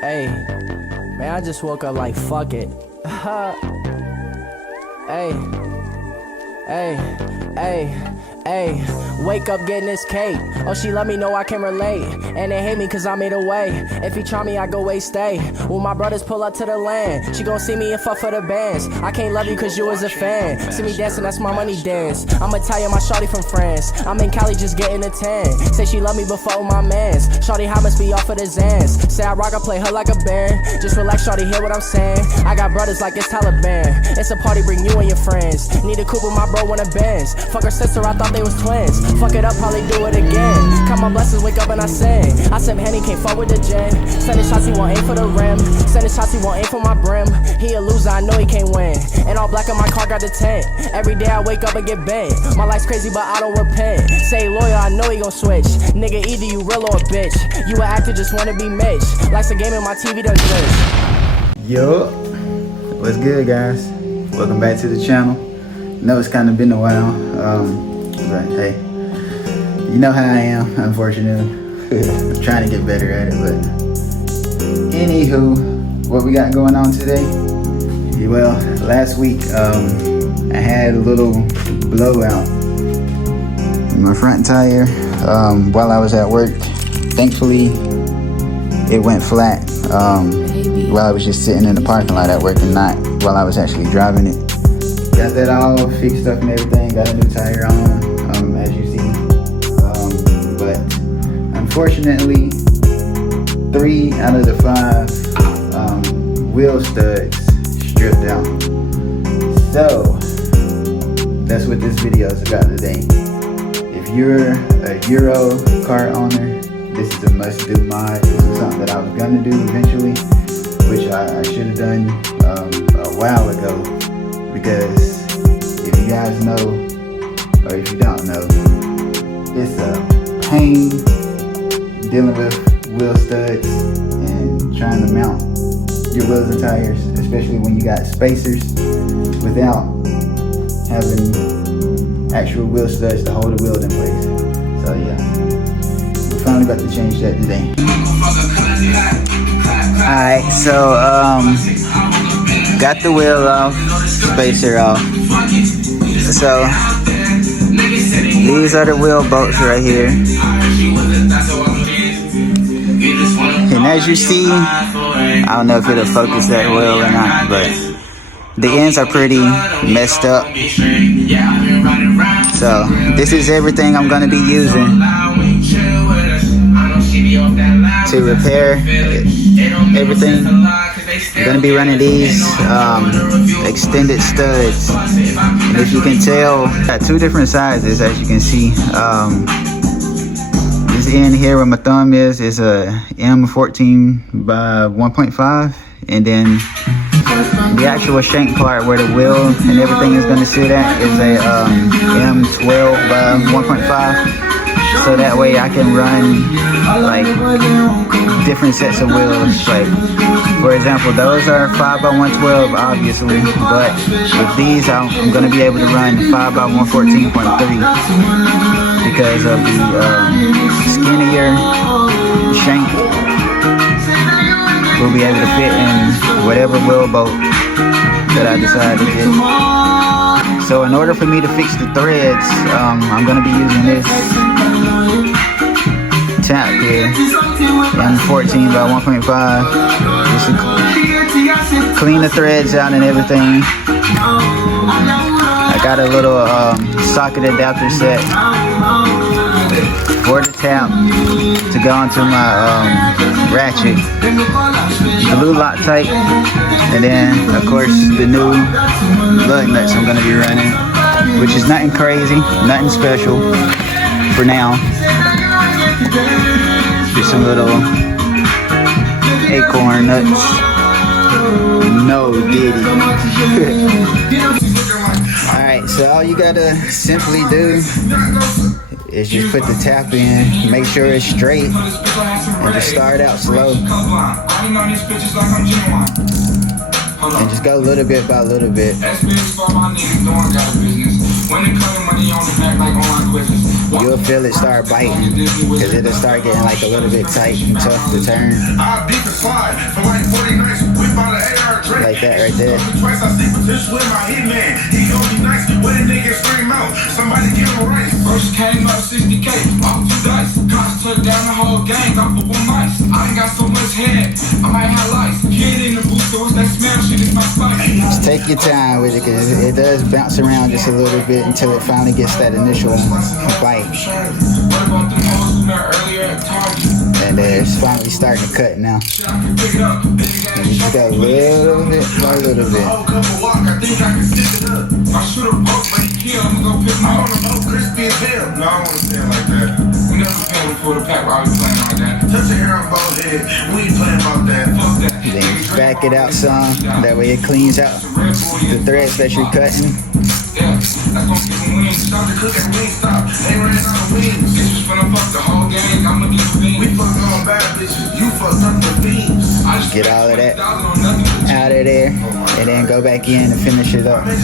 Hey, man, I just woke up like fuck it. Hey, hey, wake up getting this cake. Oh, she let me know I can relate. And they hate me cause I made a way. If he try me, I go way stay. When my brothers pull up to the land, she gon' see me and fuck for the bands. I can't love you cause you was a fan. See me dancing, that's my money dance. I'm Italian, my shawty from France. I'm in Cali just getting a tan. Say she love me before my mans. Shawty, how must be off of the Zans. Say I rock, I play her like a band. Just relax, shawty, hear what I'm saying. I got brothers like it's Taliban. It's a party, bring you and your friends. Need a coupe with my bro when a Benz. Fuck her sister, I thought they was twins. Fuck it up, probably do it again. Count my blessings, wake up and I sing. I sip Henny, can't fuck with the gin. Sending shots, he won't aim for the rim. Sending shots, he won't aim for my brim. He a loser, I know he can't win. And all black in my car got the tent. Every day I wake up and get bent. My life's crazy, but I don't repent. Say lawyer, I know he gon' switch. Nigga, either you real or a bitch. You an actor, just wanna be Mitch. Life's a game and my TV done glitch. Yo, what's good, guys? Welcome back to the channel. Know it's kind of been a while, but hey, you know how I am, unfortunately. I'm trying to get better at it, but anywho, what we got going on today? Well, last week I had a little blowout in my front tire while I was at work. Thankfully, it went flat while I was just sitting in the parking lot at work and not while I was actually driving it. Got that all fixed up and everything, got a new tire on, as you see. But unfortunately, 3 out of the 5 wheel studs stripped out. So that's what this video is about today. If you're a Euro car owner, this is a must-do mod. This is something that I was gonna do eventually, which I should have done a while ago, because if you guys know, or if you don't know, it's a pain dealing with wheel studs and trying to mount your wheels and tires, especially when you got spacers, without having actual wheel studs to hold the wheel in place. So yeah, we're finally about to change that today. Alright, so got the wheel off, spacer off. So these are the wheel bolts right here. And as you see, I don't know if it'll focus that well or not, but the ends are pretty messed up. So this is everything I'm gonna be using to repair everything. I'm gonna be running these extended studs, and if you can tell, got 2 different sizes, as you can see. This end here where my thumb is a M14 by 1.5, and then the actual shank part where the wheel and everything is gonna sit at is a M12 by 1.5. So that way I can run like different sets of wheels. Like, for example, those are 5 by 112 obviously, but with these I'm going to be able to run 5 by 114.3 because of the skinnier shank. Will be able to fit in whatever wheel bolt that I decide to get. So in order for me to fix the threads, I'm going to be using this tap here, M14 by 1.5, just to clean the threads out and everything. I got a little socket adapter set for the tap to go onto my ratchet. Glue Loctite, and then of course the new lug nuts I'm going to be running, which is nothing crazy, nothing special for now. Just some little acorn nuts. No diddy. Alright, so all you gotta simply do is just put the tap in, make sure it's straight, and just start out slow. And just go little bit by little bit. You'll feel it start biting, because it'll start getting like a little bit tight and tough to turn. like that right there. Twice I see potential in my hitman. He gon' be nice when a nigga scream out. Somebody give him a right. First came out 60K, off 2 dice. Cops took down the whole gang, off of 1 mice. I ain't got so much head, I might have lice. Kid in the booth, so what's that smell? Shit is my spice. Just take your time with it, because it does bounce around just a little bit until it finally gets that initial bite. And it's finally starting to cut now. And you just got a little bit, a little bit. I should have broke, but he killed. I'm gonna go pick my own up crispy as hell. No, I don't want to say it like that. We never pay before the pack while we playing like that. Touch your hair on bald head. We ain't playing about that. Fuck that. Then back it out some. That way it cleans out the threads that you're cutting. Yeah, that's gonna give him wings. Stop the cook and wings stop. They ran out of wings. Bitches finna fuck the whole gang. I'ma get fiends. We fuck on bad bitches. You fuck up the fiends. Get all of that out of there, and then go back in and finish it up. And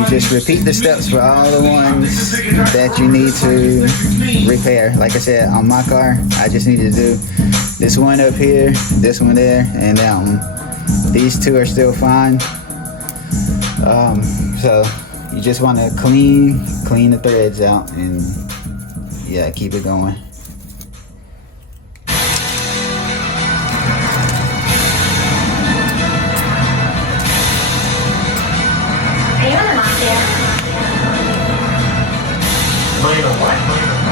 you just repeat the steps for all the ones that you need to repair. Like I said, on my car, I just need to do this one up here, this one there, and that one. These two are still fine. So you just want to clean the threads out, and yeah, keep it going.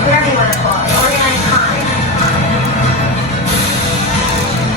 Whatever you want to call it. Organized crime.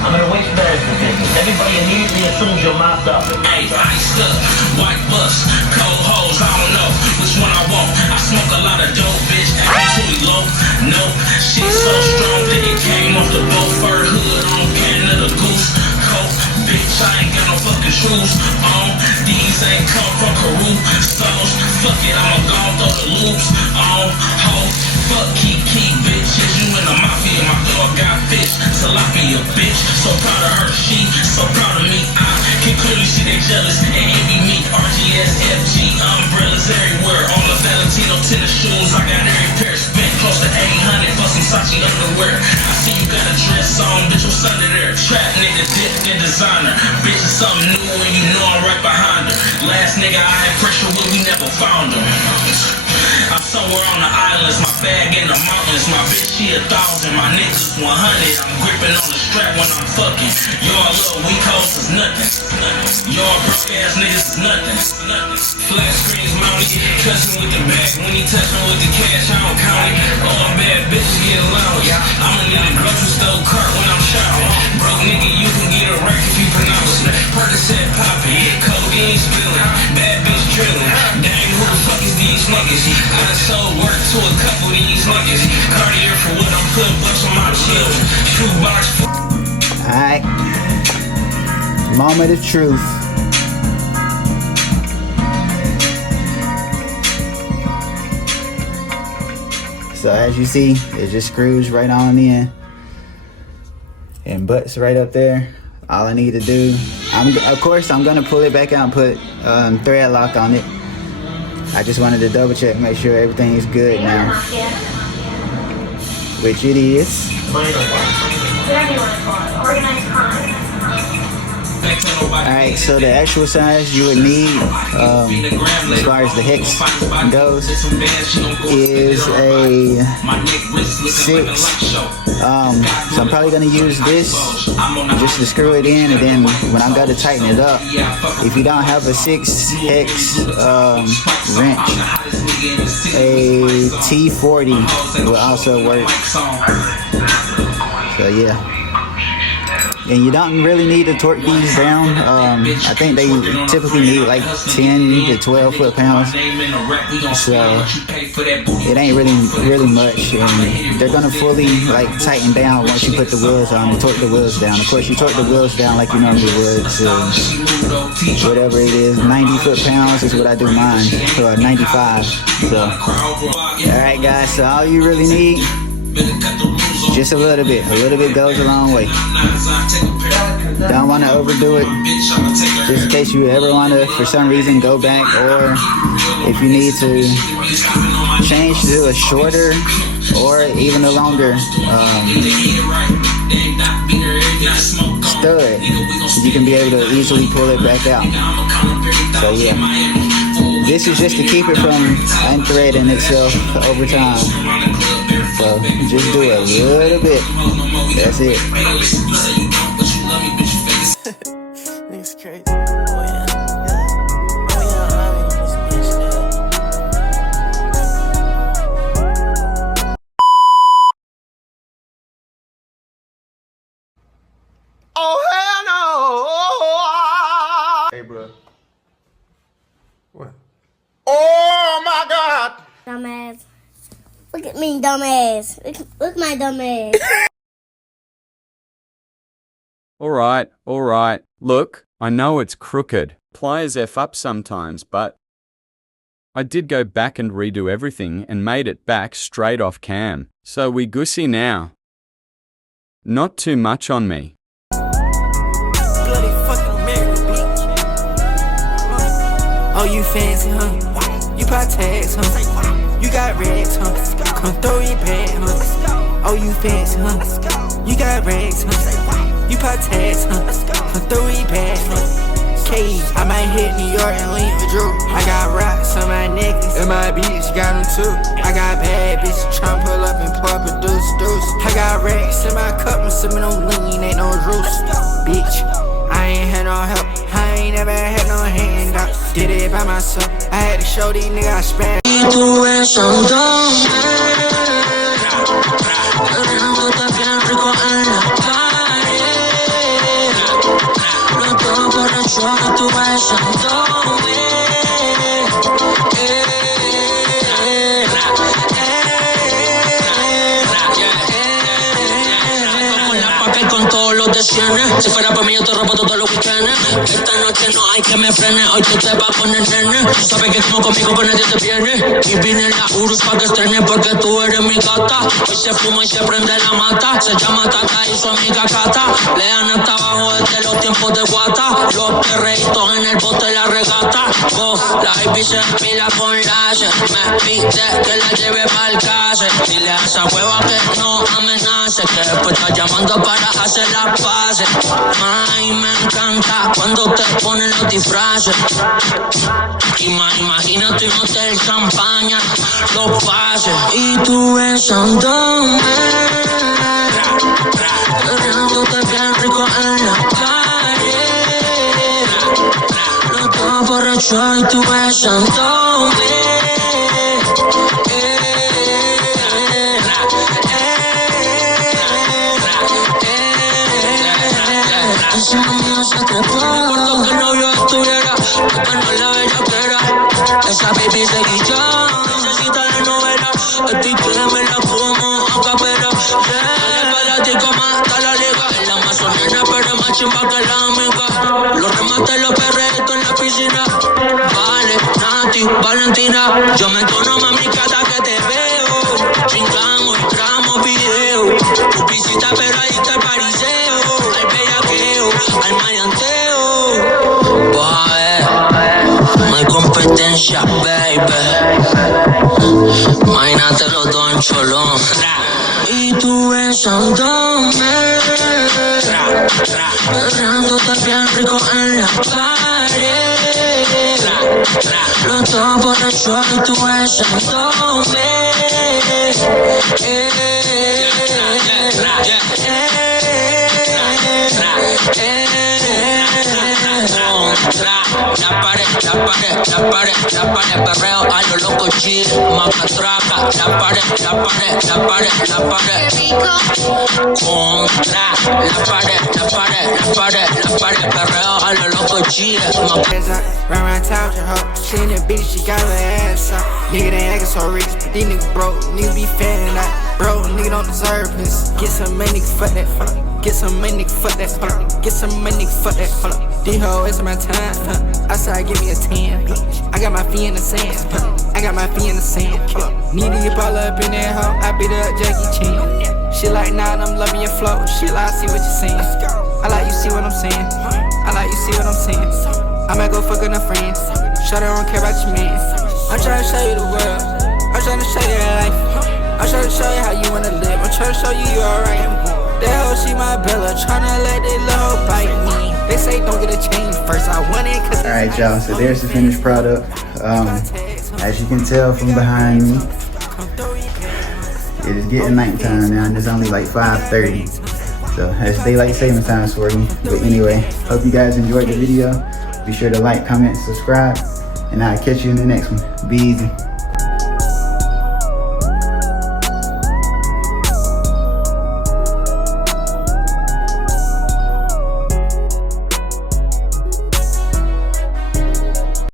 I'm in a waste management business. Everybody immediately assumes you're mopped up. Hey, iced up, white bus, cold hoes, I don't know which one I want. I smoke a lot of dope, bitch, absolutely low. No, shit so strong that it came off the boat. Fur hood on Canada Goose. Coke, bitch, I ain't got no fucking shoes on. These ain't come from Peru. Souls, fuck it, I'ma go throw the loops on. Ho, fuck, keep, bitches. You in the mafia, my dog got fish. Tilapia, bitch. So proud of her, she so proud of me. I can clearly see they jealous and envy me. RGS, FG, umbrellas everywhere. All the Valentino tennis shoes, I got every pair spent close to 800 for some Sachi underwear. I see you got a dress on, bitch, what's under there? Trap nigga, dipped in designer. Bitch is something new and you know I'm right behind her. Last nigga I had pressure with, we never found him. I'm somewhere on the islands, my bag in the mountains. My bitch, she 1,000, my niggas 100. I'm gripping on the strap when I'm fucking. Y'all little weak hoes is nothing. Y'all broke ass niggas is nothing. Flat screens mounted, cussing with the bag. When he touching with the cash, I don't count it. All bad bitches get allowed. I'ma need a grocery store cart when I'm shopping. Broke nigga, you can get a rack if you pronounce it. Percocet popping, codeine spilling, bad bitch drilling. Dang, who the fuck is these niggas? I done sold work to a couple of these niggas. Cartier for what I'm putting bucks on my children. Shoebox. Alright. Moment of truth. So as you see, it just screws right on in and butts right up there. All I need to do, of course I'm gonna pull it back out and put thread lock on it. I just wanted to double check, make sure everything is good now, which it is. Whatever you want to call it. Organized crime. Alright, so the actual size you would need, as far as the hex goes, is a 6. So I'm probably going to use this just to screw it in, and then when I got to tighten it up, if you don't have a 6 hex wrench, a T40 will also work. So yeah. And you don't really need to torque these down. I think they typically need like 10 to 12 foot-pounds. So it ain't really much. And they're gonna fully like tighten down once you put the wheels on and torque the wheels down. Of course, you torque the wheels down like you normally would. So whatever it is, 90 foot-pounds is what I do mine, or 95. So all right, guys. So all you really need, just a little bit. A little bit goes a long way. Don't want to overdo it. Just in case you ever want to, for some reason, go back, or if you need to change to a shorter or even a longer stud, you can be able to easily pull it back out. So yeah, this is just to keep it from unthreading itself over time. So just do a little bit. That's it. Niggas crazy. Oh yeah. Oh yeah, I'm in this bitch Oh hell no! Hey, bro. What? Oh my God! Dumbass. Look at me, dumbass. Look my dumbass. All right. Look, I know it's crooked. Pliers F up sometimes, but I did go back and redo everything and made it back straight off cam. So we goosey now. Not too much on me. bloody fucking American bitch. Oh, you fancy, huh? You pop tags, huh? You got rags, huh? Come throw your bag, huh? Oh, you fancy, huh? You got rags, huh? You pop tags, huh? Come throw your bag, huh? K, I might hit New York and leave with Drew. I got rocks on my necklace, and my bitch got them too. I got bad bitches tryna pull up and pour produce. I got racks in my cup, I'm sipping on lean, ain't no juice. Bitch, I ain't had no help, I ain't never had no handout. Did it by myself, I had to show these niggas I spent. Con todos los de cienes. Si fuera por mí yo te robo todos los weekendes. Esta noche no hay que me frene. Hoy tú te vas con el nene. Sabes que como conmigo con nadie te viene. Y vine la Urus pa' que estrene porque tú eres mi gata. Hoy se fuma y se prende la mata. Se llama Tata y su amiga Cata. Le dan hasta abajo desde los tiempos de Guata. Los perreitos en el bote de la regata. La baby se pila con láser. Me pide que la lleve pa'l case. Dile a esa hueva que no amenace. Que después está llamando para hacer las paces. Ay, me encanta cuando te ponen los disfraces. Imagínate un hotel champaña, los pases. Y tú besándome, dándote bien rico en la calle. Los dos borrachos y tú besándome. No importa que el novio estuviera, porque no la bella que era. Esa baby se guilla, necesita la novela. Estoy que me la como a capela. Dale para ti como hasta la liga. Es la más sonera, pero es más chimba que la amiga. Los remates, los perretos en la piscina. Vale, Nati, Valentina. Yo me entono, mami, cada que te veo. Chingamos, grabamos video. Tu visita, pero ahí está el pariseo. Al bellaqueo, al marianteo. No hay competencia, baby. Imagínate los dos en cholón. Y tú besándome, dándote bien rico en la pared. Los dos borrachos y tú besándome. La pared, perreo a lo loco chill, macatraca, la pared. Contra, la pared, perreo a lo loco chill, Round round town, your hoe. She in that bitch, she got her ass out. Nigga, they actin' so rich, but these niggas broke. Niggas be fanning out. Bro, nigga don't deserve this. Get some money, fuck that, fuck. Get some money, fuck that, fuck. Get some money, fuck that, fuck. These hoes wasting my time, huh? I said, give me a 10. I got my feet in the sand, huh? I got my feet in the sand. Need to get ball up in that hoe. I beat up Jackie Chan. She like, nah, I'm loving your flow. She like, I see what you're saying. I like you see what I'm saying. I like you see what I'm saying. I might go fuck with her friends. Shut her, don't care about your man. I'm trying to show you the world. I'm trying to show you your life. I'm trying to show you how you wanna live. I'm trying to show you alright. That hoe, she my Bella. Tryna let that little hoe bite me. They say don't get a change first. I want it cause all right, y'all, so there's the finished product. As you can tell from behind me, it is getting nighttime now, and it's only like 5:30. So that's daylight saving time for you. But anyway, hope you guys enjoyed the video. Be sure to like, comment, subscribe, and I'll catch you in the next one. Be easy.